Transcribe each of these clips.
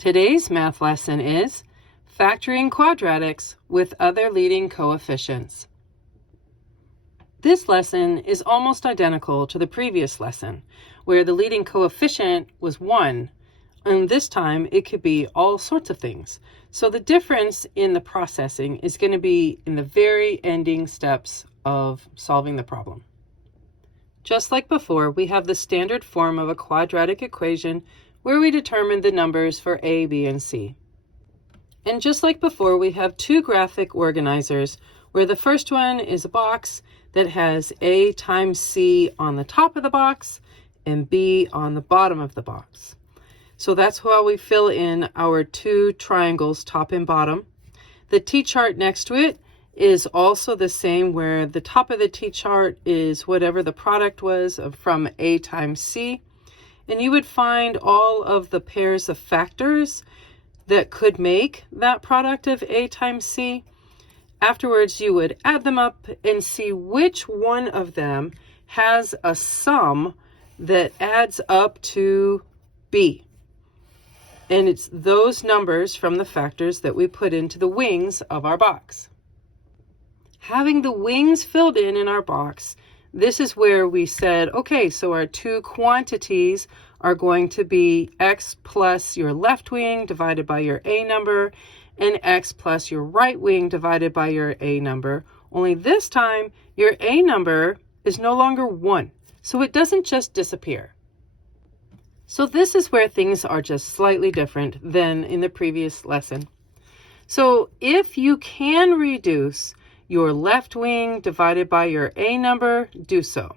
Today's math lesson is Factoring Quadratics with Other Leading Coefficients. This lesson is almost identical to the previous lesson, where the leading coefficient was 1, and this time it could be all sorts of things. So the difference in the processing is going to be in the very ending steps of solving the problem. Just like before, we have the standard form of a quadratic equation where we determine the numbers for A, B, and C. And just like before, we have two graphic organizers, where the first one is a box that has A times C on the top of the box and B on the bottom of the box. So that's how we fill in our two triangles, top and bottom. The T-chart next to it is also the same, where the top of the T-chart is whatever the product was from A times C. And you would find all of the pairs of factors that could make that product of A times C. Afterwards, you would add them up and see which one of them has a sum that adds up to B. And it's those numbers from the factors that we put into the wings of our box. Having the wings filled in our box, this is where we said, okay, so our two quantities are going to be x plus your left wing divided by your A number, and x plus your right wing divided by your A number. Only this time, your A number is no longer 1, so it doesn't just disappear. So this is where things are just slightly different than in the previous lesson. So if you can reduce your left wing divided by your A number, do so.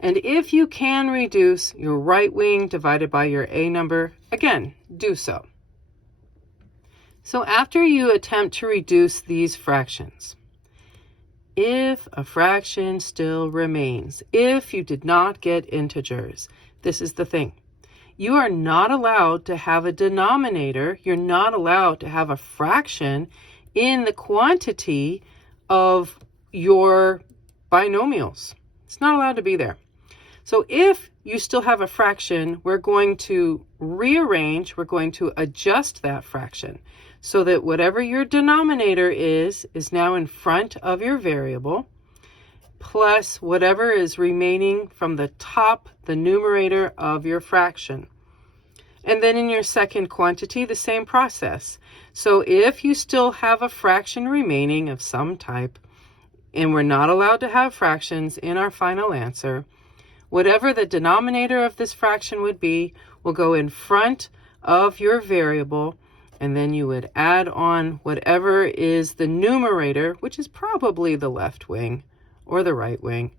And if you can reduce your right wing divided by your A number, again, do so. So after you attempt to reduce these fractions, if a fraction still remains, if you did not get integers, this is the thing. You are not allowed to have a denominator. You're not allowed to have a fraction in the quantity of your binomials. It's not allowed to be there. So if you still have a fraction, we're going to rearrange, we're going to adjust that fraction so that whatever your denominator is now in front of your variable, plus whatever is remaining from the top, the numerator of your fraction. And then in your second quantity, the same process. So if you still have a fraction remaining of some type, and we're not allowed to have fractions in our final answer, whatever the denominator of this fraction would be will go in front of your variable, and then you would add on whatever is the numerator, which is probably the left wing or the right wing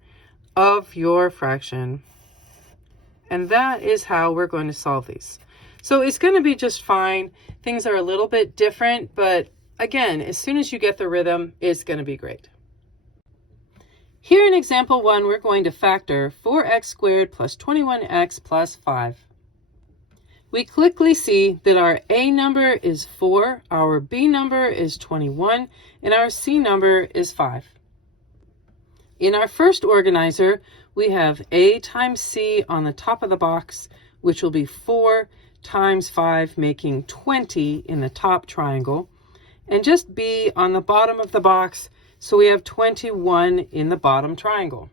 of your fraction. And that is how we're going to solve these. So it's going to be just fine. Things are a little bit different, but again, as soon as you get the rhythm, it's going to be great. Here in example 1, we're going to factor 4x squared plus 21x plus 5. We quickly see that our A number is 4, our B number is 21, and our C number is 5. In our first organizer, we have A times C on the top of the box, which will be 4 times 5, making 20 in the top triangle, and just B on the bottom of the box, so we have 21 in the bottom triangle.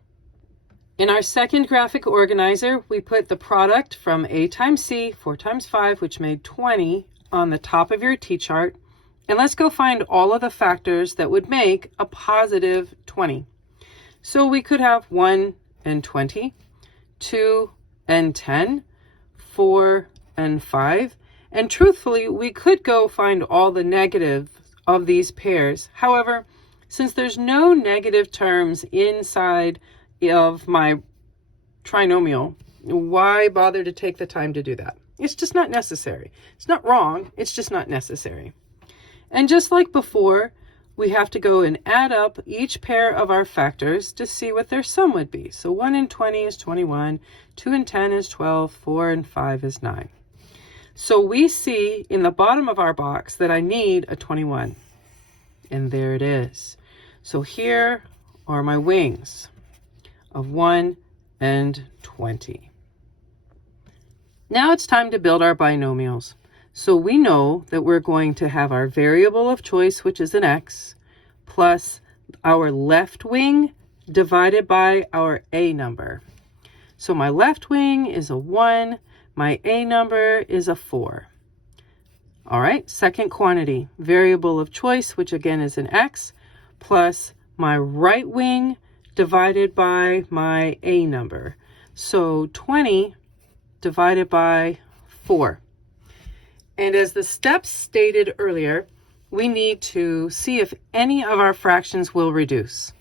In our second graphic organizer, we put the product from A times C, 4 times 5, which made 20, on the top of your T-chart, and let's go find all of the factors that would make a positive 20. So we could have 1 and 20, 2 and 10, 4 and 5, and truthfully, we could go find all the negatives of these pairs. However, since there's no negative terms inside of my trinomial, why bother to take the time to do that? It's just not necessary. It's not wrong, it's just not necessary. And just like before, we have to go and add up each pair of our factors to see what their sum would be. So 1 and 20 is 21, 2 and 10 is 12, 4 and 5 is 9. So we see in the bottom of our box that I need a 21. And there it is. So here are my wings of 1 and 20. Now it's time to build our binomials. So we know that we're going to have our variable of choice, which is an x, plus our left wing divided by our a number. So my left wing is a 1, my a number is a 4. All right, second quantity, variable of choice, which again is an x, plus my right wing divided by my a number. So 20 divided by 4. And as the steps stated earlier, we need to see if any of our fractions will reduce.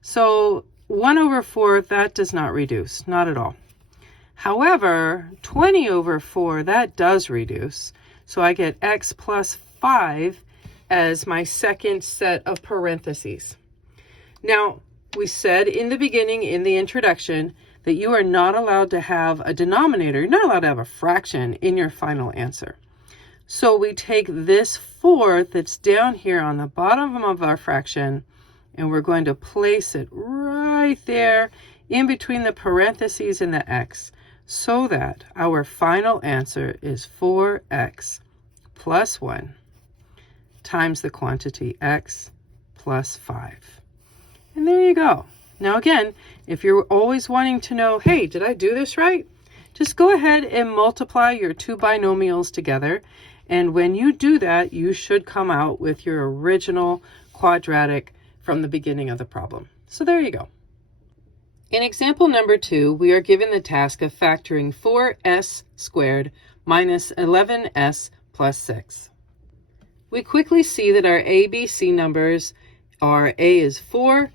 So 1 over 4, that does not reduce, not at all. However, 20 over 4, that does reduce. So I get x plus 5 as my second set of parentheses. Now, we said in the beginning, in the introduction, that you are not allowed to have a denominator. You're not allowed to have a fraction in your final answer. So we take this 4 that's down here on the bottom of our fraction, and we're going to place it right there in between the parentheses and the x, so that our final answer is 4x plus 1 times the quantity x plus 5. And there you go. Now again, if you're always wanting to know, hey, did I do this right? Just go ahead and multiply your two binomials together. And when you do that, you should come out with your original quadratic from the beginning of the problem. So there you go. In example number 2, we are given the task of factoring 4s squared minus 11s plus 6. We quickly see that our A, B, C numbers are A is 4,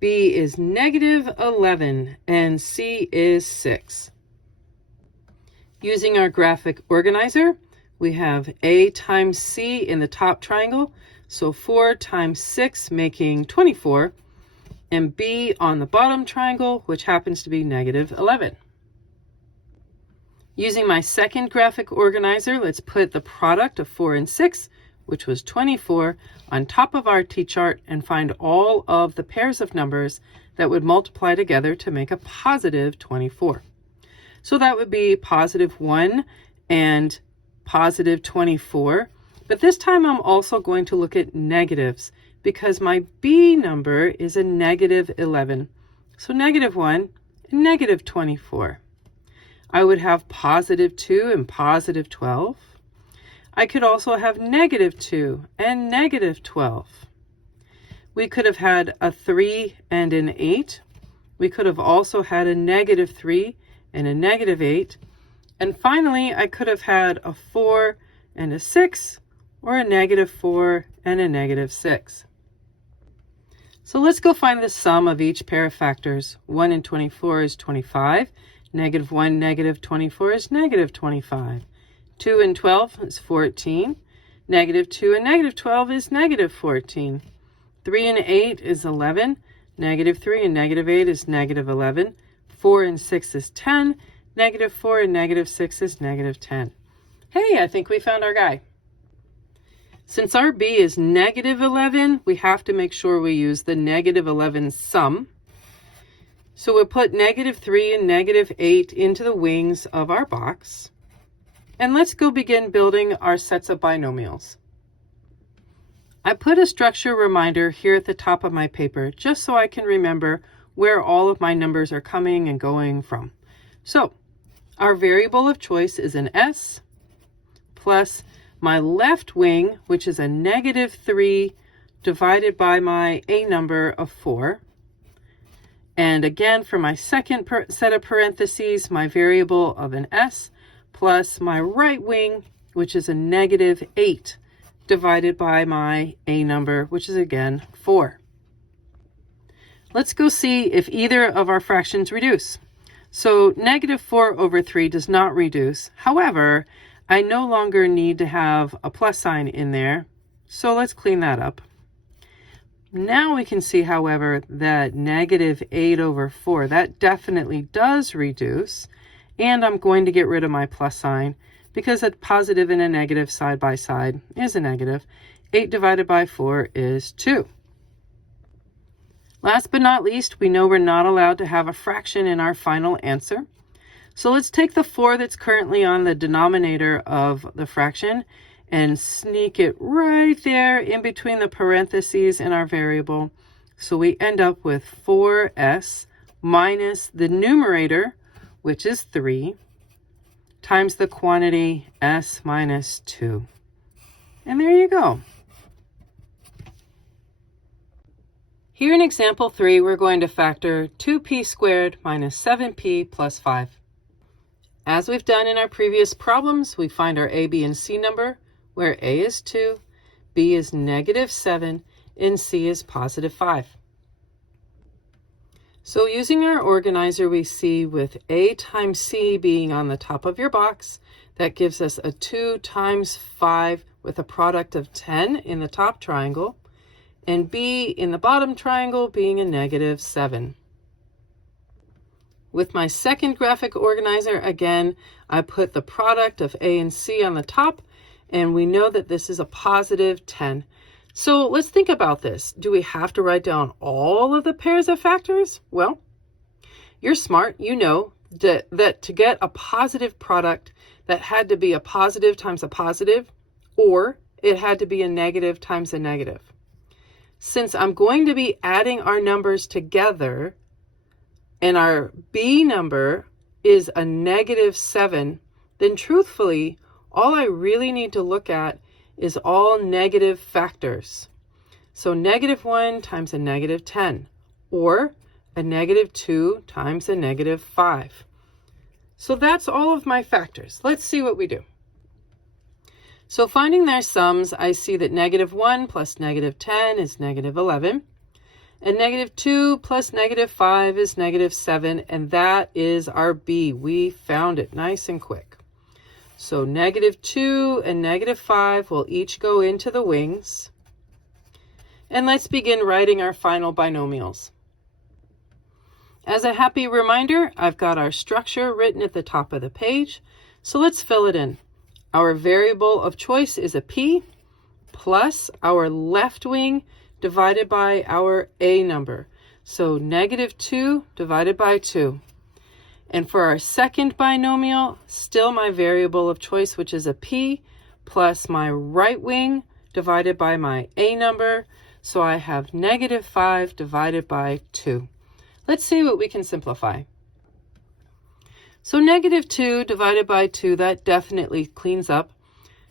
B is negative 11, and C is 6. Using our graphic organizer, we have A times C in the top triangle, so 4 times 6 making 24, and B on the bottom triangle, which happens to be negative 11. Using my second graphic organizer, let's put the product of 4 and 6, which was 24, on top of our t-chart and find all of the pairs of numbers that would multiply together to make a positive 24. So that would be positive 1 and positive 24. But this time I'm also going to look at negatives because my B number is a negative 11. So negative 1 and negative 24. I would have positive 2 and positive 12. I could also have negative 2 and negative 12. We could have had a 3 and an 8. We could have also had a negative 3 and a negative 8. And finally, I could have had a 4 and a 6, or a negative 4 and a negative 6. So let's go find the sum of each pair of factors. 1 and 24 is 25. Negative 1, negative 24 is negative 25. 2 and 12 is 14. Negative 2 and negative 12 is negative 14. 3 and 8 is 11. Negative 3 and negative 8 is negative 11. 4 and 6 is 10. Negative 4 and negative 6 is negative 10. Hey, I think we found our guy. Since our B is negative 11, we have to make sure we use the negative 11 sum. So we'll put negative 3 and negative 8 into the wings of our box. And let's go begin building our sets of binomials. I put a structure reminder here at the top of my paper just so I can remember where all of my numbers are coming and going from. So our variable of choice is an S plus my left wing, which is a negative 3 divided by my A number of 4. And again, for my second set of parentheses, my variable of an S plus my right wing, which is a negative 8 divided by my A number, which is again 4. Let's go see if either of our fractions reduce. So negative 4 over 3 does not reduce. However, I no longer need to have a plus sign in there. So let's clean that up. Now we can see, however, that negative 8 over 4, that definitely does reduce. And I'm going to get rid of my plus sign because a positive and a negative side by side is a negative. 8 divided by 4 is 2. Last but not least, we know we're not allowed to have a fraction in our final answer. So let's take the 4 that's currently on the denominator of the fraction and sneak it right there in between the parentheses in our variable. So we end up with 4s minus the numerator, which is 3, times the quantity s minus 2. And there you go. Here in example 3, we're going to factor 2p squared minus 7p plus 5. As we've done in our previous problems, we find our a, b, and c number, where a is 2, b is negative 7, and c is positive 5. So using our organizer, we see with a times c being on the top of your box, that gives us a 2 times 5 with a product of 10 in the top triangle, and b in the bottom triangle being a negative 7. With my second graphic organizer, again, I put the product of a and c on the top, and we know that this is a positive 10. So let's think about this. Do we have to write down all of the pairs of factors? Well, you're smart. You know that to get a positive product, that had to be a positive times a positive, or it had to be a negative times a negative. Since I'm going to be adding our numbers together, and our b number is a negative 7, then truthfully, all I really need to look at is all negative factors. So negative 1 times a negative 10, or a negative 2 times a negative 5. So that's all of my factors. Let's see what we do. So finding their sums, I see that negative 1 plus negative 10 is negative 11. And negative 2 plus negative 5 is negative 7, and that is our b. We found it nice and quick. So negative 2 and negative 5 will each go into the wings. And let's begin writing our final binomials. As a happy reminder, I've got our structure written at the top of the page, so let's fill it in. Our variable of choice is a p plus our left wing divided by our a number. So negative 2 divided by 2. And for our second binomial, still my variable of choice, which is a p, plus my right wing divided by my a number. So I have negative 5 divided by 2. Let's see what we can simplify. So negative 2 divided by 2, that definitely cleans up.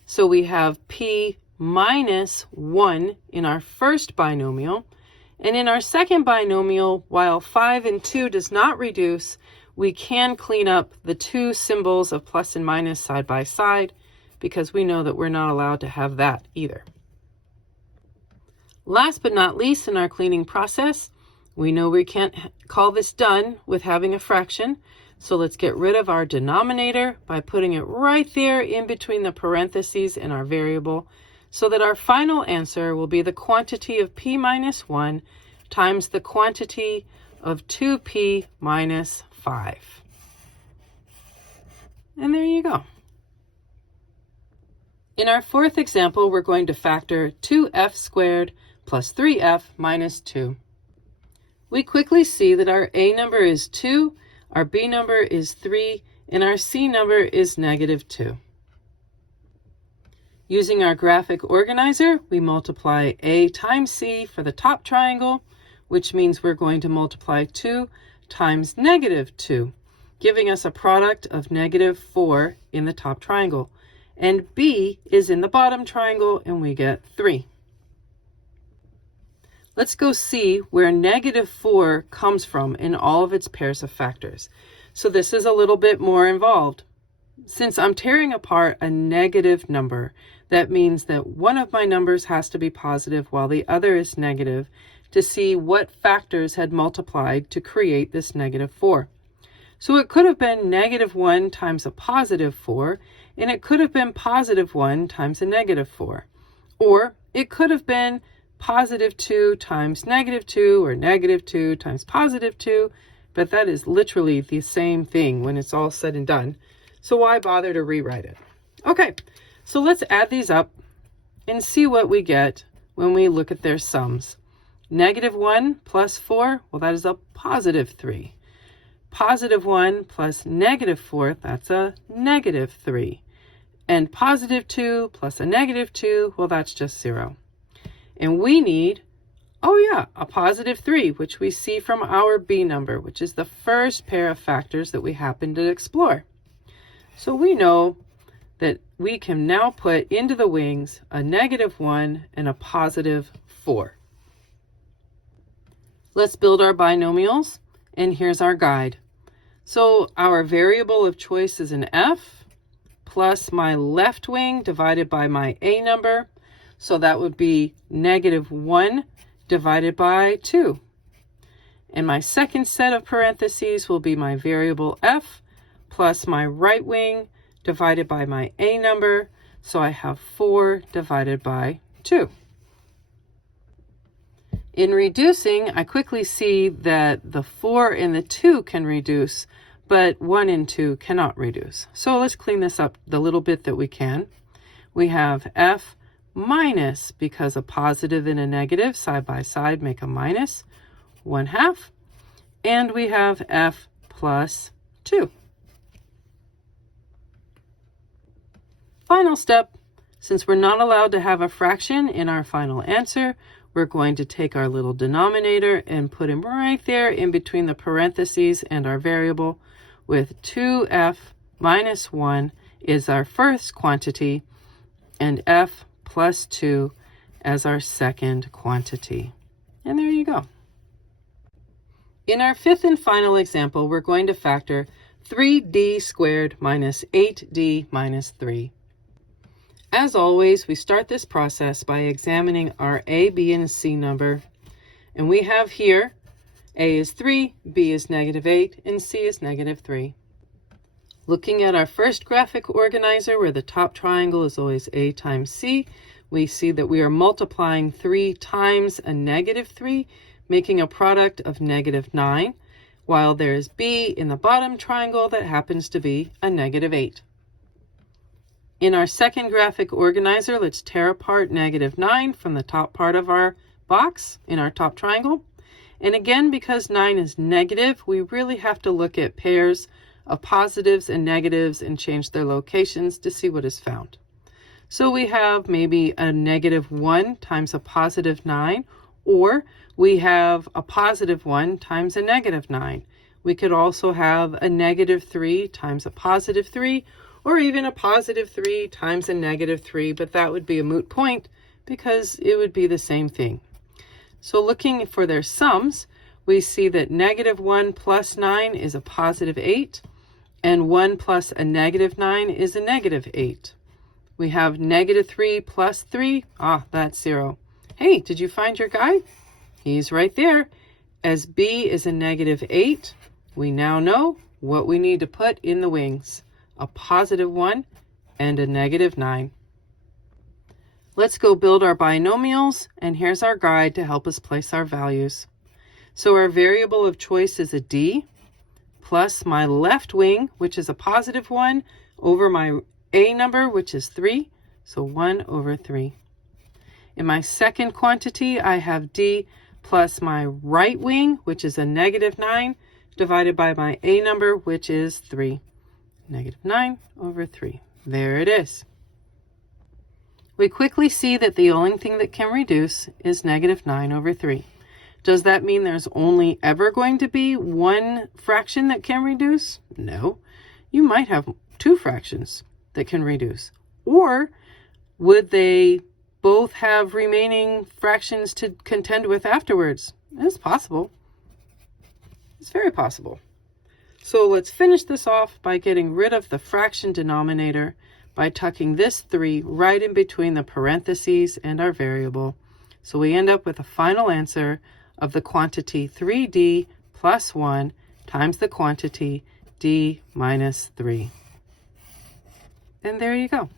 So we have p minus 1 in our first binomial. And in our second binomial, while 5 and 2 does not reduce, we can clean up the two symbols of plus and minus side by side, because we know that we're not allowed to have that either. Last but not least in our cleaning process, we know we can't call this done with having a fraction. So let's get rid of our denominator by putting it right there in between the parentheses in our variable, so that our final answer will be the quantity of p minus 1 times the quantity of 2p minus 5. And there you go. In our fourth example, we're going to factor 2f squared plus 3f minus 2. We quickly see that our a number is 2, our b number is 3, and our c number is negative 2. Using our graphic organizer, we multiply a times c for the top triangle, which means we're going to multiply 2 times negative 2, giving us a product of negative 4 in the top triangle. And b is in the bottom triangle, and we get 3. Let's go see where negative 4 comes from in all of its pairs of factors. So this is a little bit more involved. Since I'm tearing apart a negative number, that means that one of my numbers has to be positive while the other is negative to see what factors had multiplied to create this negative 4. So it could have been negative 1 times a positive 4, and it could have been positive 1 times a negative 4. Or it could have been positive 2 times negative 2, or negative 2 times positive 2, but that is literally the same thing when it's all said and done. So why bother to rewrite it? Okay, so let's add these up and see what we get when we look at their sums. Negative 1 plus 4, well, that is a positive 3. Positive 1 plus negative 4, that's a negative 3. And positive 2 plus a negative 2, well, that's just 0. And we need, oh yeah, a positive 3, which we see from our B number, which is the first pair of factors that we happen to explore. So we know that we can now put into the wings a negative 1 and a positive 4. Let's build our binomials, and here's our guide. So our variable of choice is an f plus my left wing divided by my A number. So that would be negative 1 divided by 2. And my second set of parentheses will be my variable f plus my right wing divided by my A number. So I have 4 divided by 2. In reducing, I quickly see that the 4 and the 2 can reduce, but 1 and 2 cannot reduce. So let's clean this up the little bit that we can. We have f minus, because a positive and a negative side by side make a minus, 1/2. And we have f plus 2. Final step, since we're not allowed to have a fraction in our final answer, we're going to take our little denominator and put him right there in between the parentheses and our variable, with 2f minus 1 is our first quantity and f plus 2 as our second quantity. And there you go. In our fifth and final example, we're going to factor 3d squared minus 8d minus 3. As always, we start this process by examining our A, B, and C number. And we have here, A is 3, B is negative 8, and C is negative 3. Looking at our first graphic organizer, where the top triangle is always A times C, we see that we are multiplying 3 times a negative 3, making a product of negative 9, while there's B in the bottom triangle that happens to be a negative 8. In our second graphic organizer, let's tear apart negative 9 from the top part of our box in our top triangle. And again, because 9 is negative, we really have to look at pairs of positives and negatives and change their locations to see what is found. So we have maybe a negative 1 times a positive 9, or we have a positive 1 times a negative 9. We could also have a negative 3 times a positive 3, or even a positive 3 times a negative 3, but that would be a moot point because it would be the same thing. So looking for their sums, we see that negative 1 plus 9 is a positive 8, and 1 plus a negative 9 is a negative 8. We have negative 3 plus 3, that's 0. Hey, did you find your guy? He's right there. As B is a negative 8, we now know what we need to put in the wings. A positive 1 and a negative 9. Let's go build our binomials, and here's our guide to help us place our values. So our variable of choice is a d, plus my left wing, which is a positive 1, over my A number, which is 3, so 1 over 3. In my second quantity, I have d plus my right wing, which is a negative 9, divided by my A number, which is 3. Negative 9 over 3. There it is. We quickly see that the only thing that can reduce is negative 9 over 3. Does that mean there's only ever going to be one fraction that can reduce? No. You might have 2 fractions that can reduce. Or would they both have remaining fractions to contend with afterwards? It's possible. It's very possible. So let's finish this off by getting rid of the fraction denominator by tucking this 3 right in between the parentheses and our variable. So we end up with a final answer of the quantity 3d plus 1 times the quantity d minus 3. And there you go.